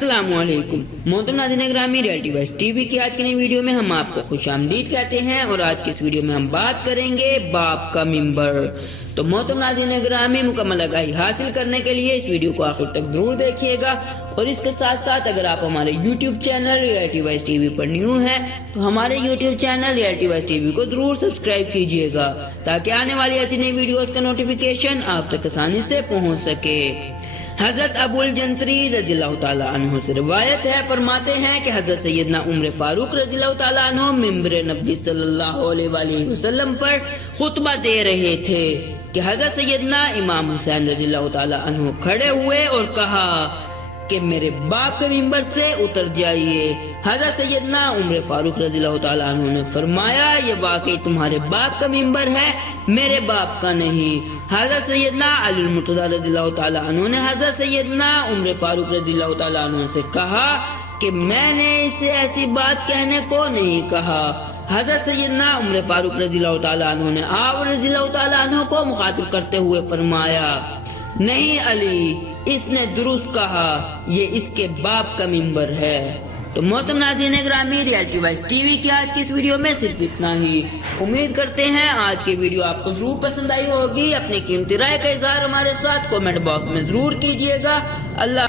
अस्सलाम वालेकुम मोहतरम नाज़रीन ग्रामी, रियलिटी वॉइस टीवी की आज की नई वीडियो में हम आपको खुशामदीद कहते हैं और आज की इस वीडियो में हम बात करेंगे बाप का मिंबर। तो मोहतरम नाज़रीन ग्रामी, मुकम्मल आगाही हासिल करने के लिए इस वीडियो को आखिर तक जरूर देखिएगा और इसके साथ साथ अगर आप हमारे YouTube channel reality voice TV पर न्यू हैं तो हमारे YouTube channel reality voice TV को जरूर सब्सक्राइब कीजिएगा ताकि आने वाली ऐसी नई वीडियोस का नोटिफिकेशन आप तक आसानी से पहुंच सके। हजरत अबुल जंतरी रज़ियल्लाहु ताला अन्हु से रिवायत है, फरमाते हैं कि हजरत सैयदना उमर फारूक रज़ियल्लाहु ताला अन्हु मिंबर नबी सल्लल्लाहु अलैहि वसल्लम पर खुतबा दे रहे थे कि हजरत सैयदना इमाम हुसैन रज़ियल्लाहु ताला अन्हु खड़े हुए और कहा कि मेरे बाप के मिंबर से उतर जाइए। हजरत सैयदना उमर फारूक रज़ियल्लाहु ताला अन्हु ने फरमाया, ये वाकई तुम्हारे बाप का मिंबर है, मेरे बाप का नहीं। हजरत सैयदना अली मुर्तज़ा रज़ियल्लाहु ताला अन्हु ने हजरत सैयदना उमर फारूक रज़ियल्लाहु ताला अन्हु से कहा कि मैंने इसे ऐसी बात कहने को नहीं कहा। हजरत सैयदना उमर फारूक रज़ियल्लाहु ताला अन्हु ने आप रज़ियल्लाहु ताला अन्हु को मुखातिब करते हुए फरमाया, नहीं अली, इसने दुरुस्त कहा, ये इसके बाप का मिंबर है। तो मोहतरम नाज़रीन ग्रामी, रियलिटी वॉइस टीवी की आज की इस वीडियो में सिर्फ इतना ही। उम्मीद करते हैं आज की वीडियो आपको जरूर पसंद आई होगी। अपनी कीमती राय का इजहार हमारे साथ कमेंट बॉक्स में जरूर कीजिएगा। अल्लाह